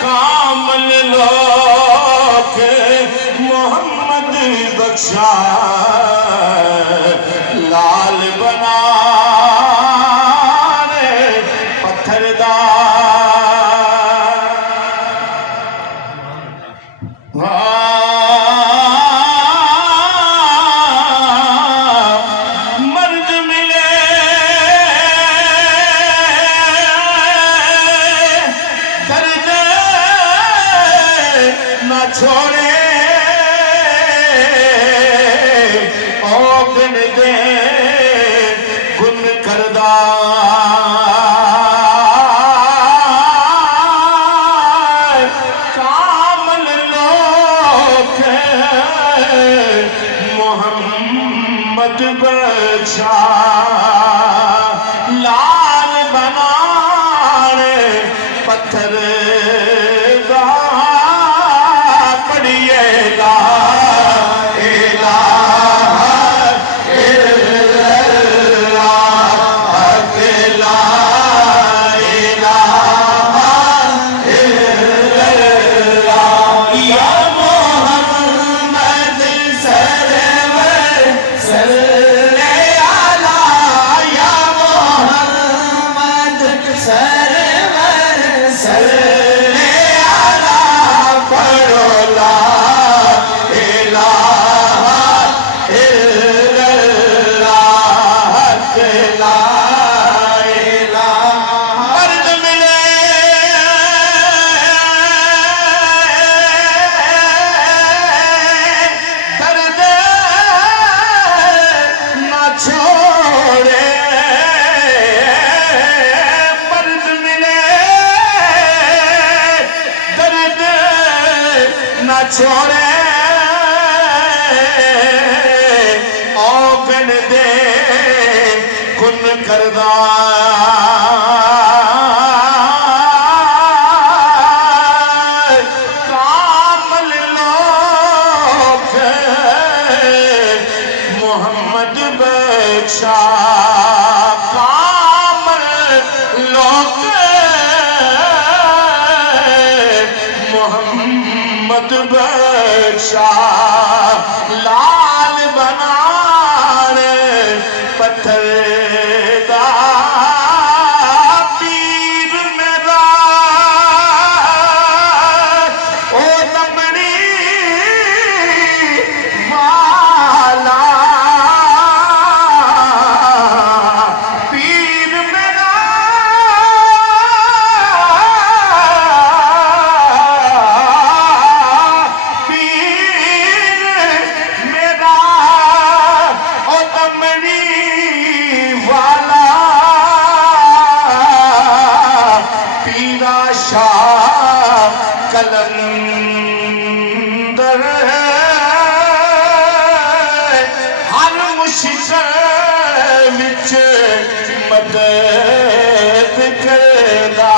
کامل لوگ محمد بخشا لال بنا پتھر دا مرد ملے درد نہ چھوڑے اوگن دے گن کردہ کامل لوگ محمد بخشا لال بنانے پتھر دا پڑھیے لا الہ الا اللہ لا الہ الا اللہ یا محمد سرور صلی علی یا محمد سرور صلی علی پڑھو لا الہ الا اللہ لا الہ مرد ملے درد نہ چھوڑے مرد ملے درد نہ چھوڑے اوگن دے کن کردہ کامل لوگ محمد بخشا کامل لوگ محمد بخشا لال بنانے پتھر دا پیر میرا او دمڑی والا پیر میرا پیر میرا او دمڑی والا پیرا شاہ کلندر ہر مشکل وچ مدد کردا